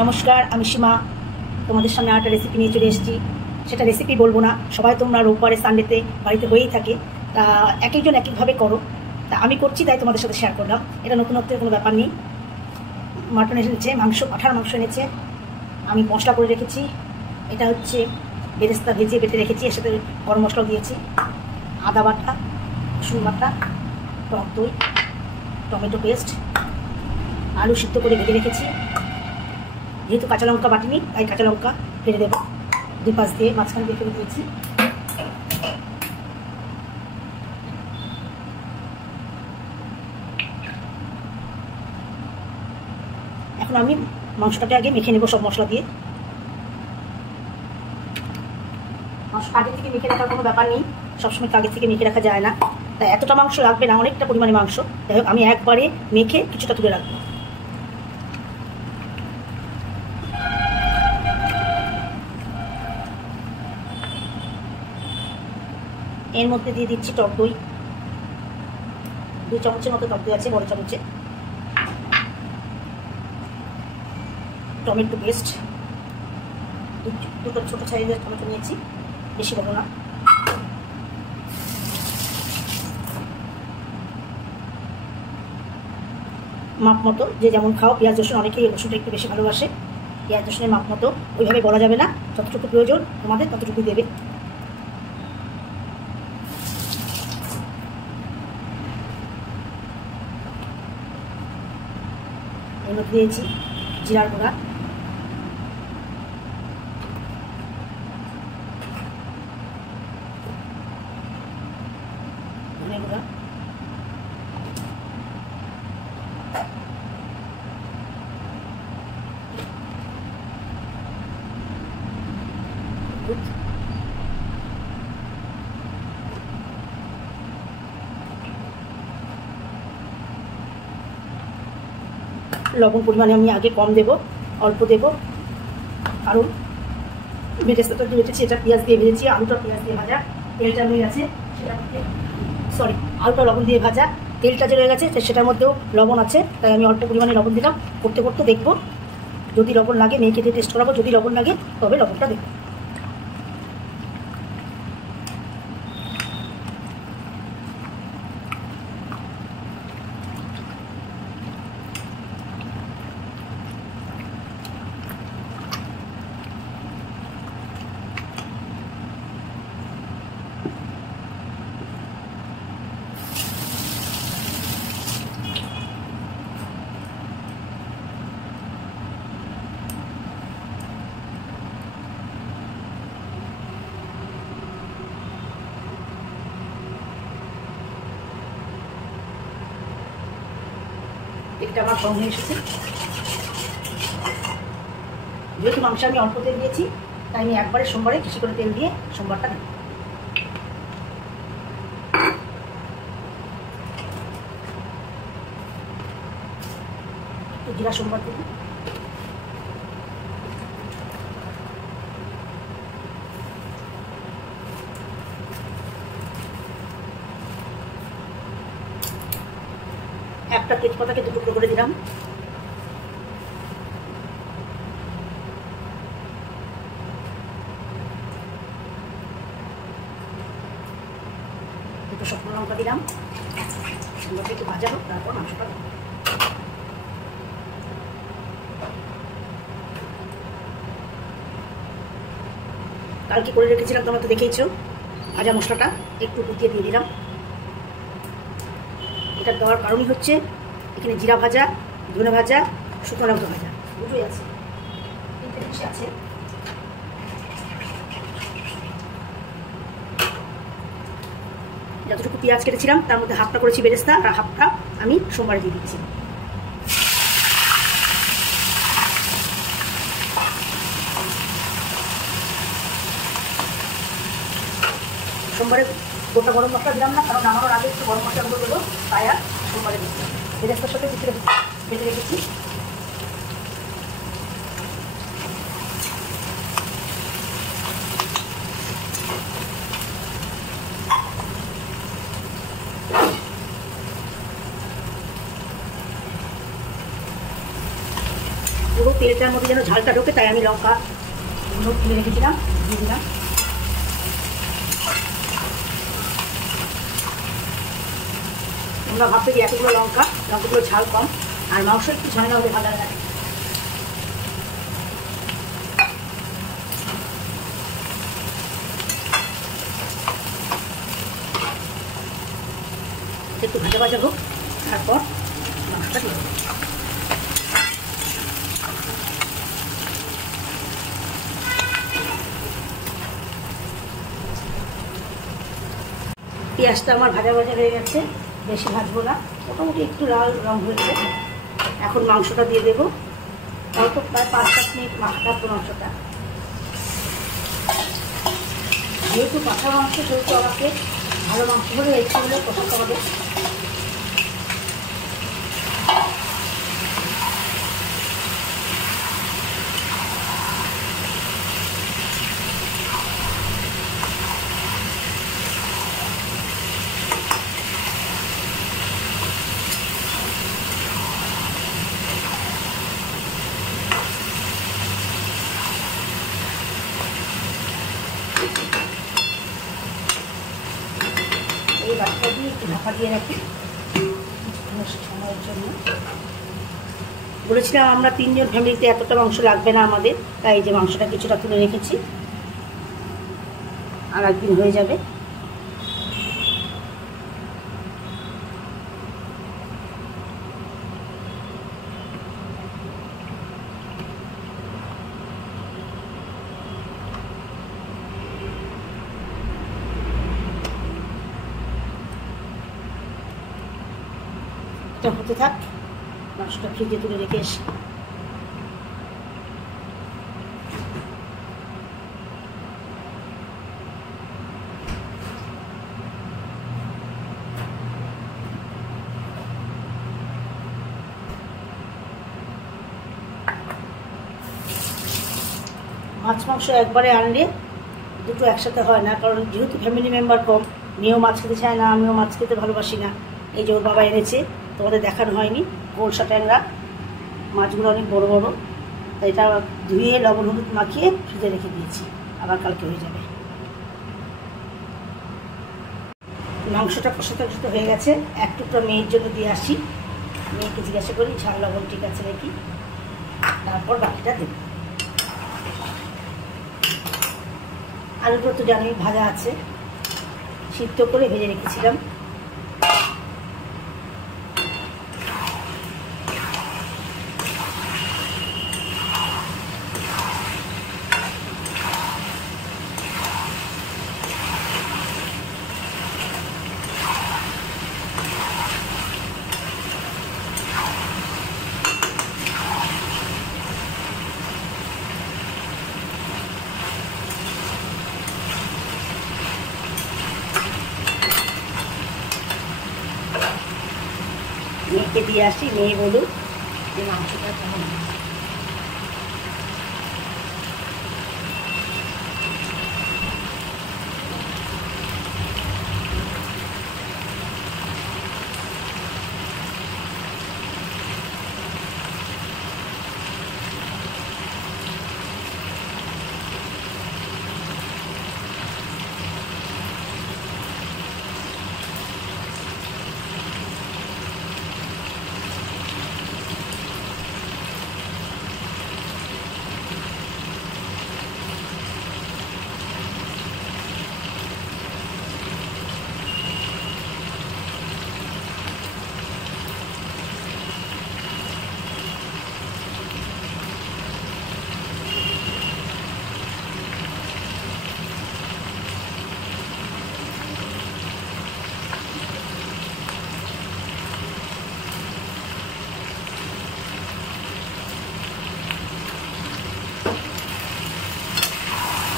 নমস্কার, আমি সীমা। তোমাদের সামনে একটা রেসিপি নিয়ে চলে এসেছি। সেটা রেসিপি বলবো না, সবাই তোমরা রোববারে সানডেতে বাড়িতে হয়েই থাকে, তা এক একজন এক একভাবে করো। তা আমি করছি, তাই তোমাদের সাথে শেয়ার করলাম। এটা নতুনত্বের কোনো ব্যাপার নেই। মাটন এনেছে, পাঁঠার মাংস এনেছে, আমি মশলা করে রেখেছি। এটা হচ্ছে বেরেস্তা ভেজে বেটে রেখেছি, এর সাথে গরম মশলাও দিয়েছি, আদা বাটা, রসুন বাটা, টক দই, টমেটো পেস্ট, আলু সিদ্ধ করে ভেজে রেখেছি। যেহেতু কাঁচা লঙ্কা বাটিনি, তাই কাঁচা লঙ্কা ফেলে দেবো, দুই পাশ দিয়ে মাঝখান দিয়ে ফেলে দিয়েছি। এখন আমি মাংসটাকে আগে মেখে নেবো সব মশলা দিয়ে। মাংস আগে থেকে মেখে রাখার কোনো ব্যাপার নেই, সবসময় আগে থেকে মেখে রাখা যায় না, তাই এতটা মাংস লাগবে না, অনেকটা পরিমাণে মাংস। যাই হোক, আমি একবারে মেখে কিছুটা তুলে রাখবো। এর মধ্যে দিয়ে দিচ্ছি টক দই, 2 চামচের মতো টক দই আছে, বড় চামচে। টমেটো পেস্ট, দুটো ছোটো সাইজের টমেটো নিয়েছি, বেশি বড় না। মাপ মতো, যে যেমন খাও। পেঁয়াজ রসুন, অনেকেই রসুনটা একটু বেশি ভালোবাসে, পেঁয়াজ রসুনের মাপ মতো ওইভাবে বলা যাবে না, যতটুকু প্রয়োজন তোমাদের ততটুকু দেবে। এর মধ্যে দিয়েছি জিরার গুঁড়া, ধনে গুঁড়া, লবণ পরিমাণে আমি আগে কম দেব, অল্প দেব, কারণ বেরেস্তাটা যে বেটেছি এটা পেঁয়াজ দিয়ে ভেজেছি, আলুটা পেঁয়াজ দিয়ে ভাজা, তেলটা রয়ে গেছে সেটার মধ্যে, আলুটা লবণ দিয়ে ভাজা, তেলটা যে রয়ে গেছে সেটার মধ্যেও লবণ আছে, তাই আমি অল্প পরিমাণে লবণ দিলাম। করতে করতে দেখবো, যদি লবণ লাগে মেখে দিয়ে টেস্ট করাবো, যদি লবণ লাগে তবে লবণটা দেবো। এটা আমার কম হয়ে এসেছে, যেহেতু মাংস আমি অল্প তেল দিয়েছি, তাই আমি একবারে সোমবারে বেশি করে তেল দিয়ে সোমবারটা দেব। একটু জিরা সোমবার দেব, একটা তেজপাতাকে 2 টুকরো করে দিলাম, দুটো শুকনো লঙ্কা দিলাম। লঙ্কাটা একটু ভাজা হোক, তারপর মাংসটা দেবো। কালকে করে রেখেছিলাম, তোমরা তো দেখেইছো। ভাজা মশলাটা একটু কুচিয়ে দিয়ে দিলাম। এটা দেওয়ার কারণই হচ্ছে এখানে জিরা ভাজা, ধনে ভাজা, শুকনো লঙ্কা ভাজা দুটোই আছে, 3টে জিনিস আছে। যতটুকু পেঁয়াজ কেটেছিলাম তার মধ্যে হাফটা করেছি বেরেস্তা, আর হাফটা আমি সোমবারে দিয়ে দিচ্ছি। সোমবারে গোটা গরম মশলা দিলাম না, কারণ নামানোর আগে একটু গরম মশলা দেবো, তাই আর সোমবারে দিচ্ছি। বেরেস্তার সাথে কিছুটা ভেজে রেখেছি। পুরো তেলটার মধ্যে যেন ঝালটা ঢোকে, তাই আমি লঙ্কা তুলে রেখেছিলাম দিয়ে দিলাম। তোমরা ভাবতে যে এতগুলো লঙ্কাগুলো ঝাল কম, আর মাংস একটু ঝামেলা হলে ভালো লাগে। একটু ভাজা ভাজা হোক, তারপর মাংসটা দিয়ে দেবো। পেঁয়াজটা আমার ভাজা ভাজা হয়ে গেছে, বেশি ভাজবো না, মোটামুটি একটু লাল রং হয়েছে। এখন মাংসটা দিয়ে দেবো, তাও তো প্রায় 5-7 মিনিট মাখাবো মাংসটা। যেহেতু পাঠা মাংস, সেহেতু আমাকে ভালো মাংস হলে একটু হলে কষাতে হবে। এই বাটিটা দিয়ে একটু ঢাকা দিয়ে রাখি সময়ের জন্য। বলেছিলাম আমরা 3 জন ফ্যামিলিতে এতটা মাংস লাগবে না আমাদের, তাই এই যে মাংসটা কিছুটা তুলে রেখেছি, আর একদিন হয়ে যাবে। হতে থাক, মাংসটা ফ্রিজে তুলে রেখে এসে মাছ মাংস একবারে আনলে দুটো একসাথে হয় না, কারণ যেহেতু ফ্যামিলি মেম্বার কম, মেয়েও মাছ খেতে চায় না, আমিও মাছ খেতে ভালোবাসি না। এই যে ওর বাবা এনেছে, তোমাদের দেখানো হয়নি, গোলসা ট্যাংরা মাছগুলো অনেক বড় বড়, তাই এটা ধুয়ে লবণ হলুদ মাখিয়ে ফ্রিজে রেখে দিয়েছি, আবার কালকে হয়ে যাবে। মাংসটা কষাতে কষাতে হয়ে গেছে, এক টুকরা মেয়ের জন্য দিয়ে আসি, মেয়েকে জিজ্ঞাসা করি ঝাল লবণ ঠিক আছে নাকি, তারপর বাকিটা দেব। আলুগুলো তো জানি ভাজা আছে, সিদ্ধ করে ভেজে রেখেছিলাম। মেয়েকে দিয়ে আসি, মেয়ে বলুক যে মাংসটা কেমন।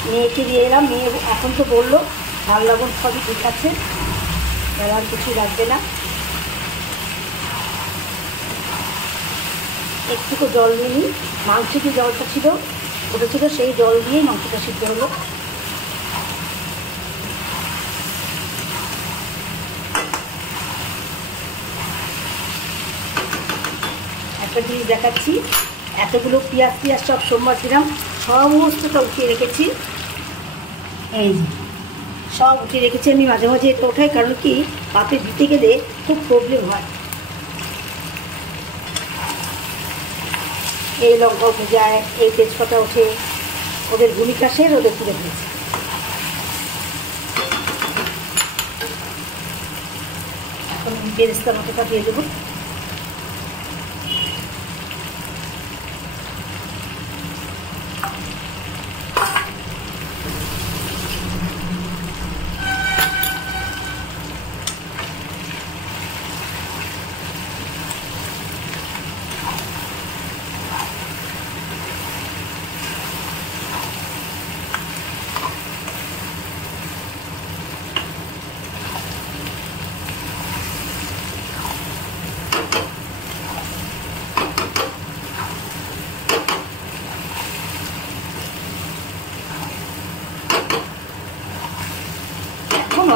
মেয়েকে দিয়ে এলাম, মেয়ে এখন তো বললো ঝাল লবণ সবই ঠিক আছে, আর কিছুই লাগবে না। একটুকু জল দিয়ে নিই, মাংসে যে জলটা ছিল ওটা ছিল, সেই জল দিয়েই মাংসটা সিদ্ধ হলো। একটা জিনিস দেখাচ্ছি, এতগুলো পেঁয়াজ সব সোমবার দিলাম, সমস্তটা উঠিয়ে রেখেছি। এই সব উঠিয়ে রেখেছি। আমি মাঝে মাঝে এটা ওঠাই, কারণ কি পাতে দিতে গেলে খুব প্রবলেম হয়। এই লঙ্কা উঠে যায়, এই তেজপাতা ওঠে, ওদের ভূমিকা শেষ, ওদের তুলে ফেলেছে। এখন বেরেস্তা মশলাটা দিয়ে দেবো।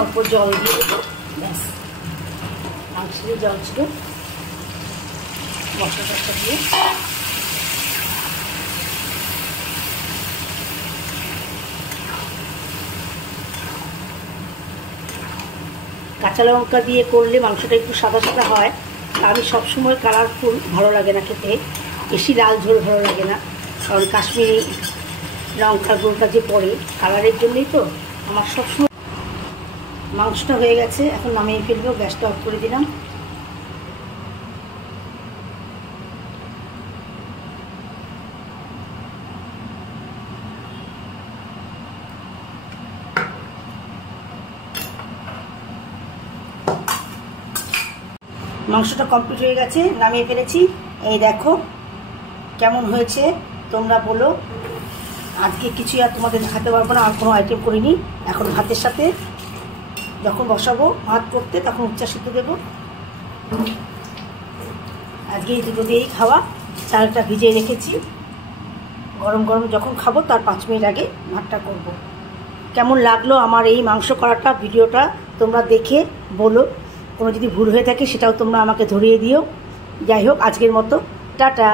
অল্প জল দিয়ে দেবো, ব্যাস। মাংসের জল ছিল, মশলা দিয়ে কাঁচা লঙ্কা দিয়ে করলে মাংসটা একটু সাদা সাদা হয়। আমি সবসময় কালারফুল ভালো লাগে না খেতে, বেশি লাল ঝোল ভালো লাগে না, কারণ কাশ্মীরি লঙ্কার গুঁড়োটা যে পড়ে কালারের জন্যই তো আমার সবসময়। মাংসটা হয়ে গেছে, এখন নামিয়ে ফেলবো। গ্যাসটা অফ করে দিলাম। মাংসটা কমপ্লিট হয়ে গেছে, নামিয়ে ফেলেছি। এই দেখো কেমন হয়েছে, তোমরা বলো। আজকে কিছুই আর তোমাদের দেখাতে পারবো না, আর কোনো আইটেম করিনি। এখন ভাতের সাথে যখন বসাবো ভাত করতে, তখন উচ্চা সিদ্ধ দেবো। আজকে এই দুটো দিয়েই খাওয়া। চালটা ভিজিয়ে রেখেছি, গরম গরম যখন খাবো তার 5 মিনিট আগে ভাতটা করব। কেমন লাগলো আমার এই মাংস করাটা ভিডিওটা তোমরা দেখে বলো। কোনো যদি ভুল হয়ে থাকে সেটাও তোমরা আমাকে ধরিয়ে দিও। যাই হোক, আজকের মতো টাটা।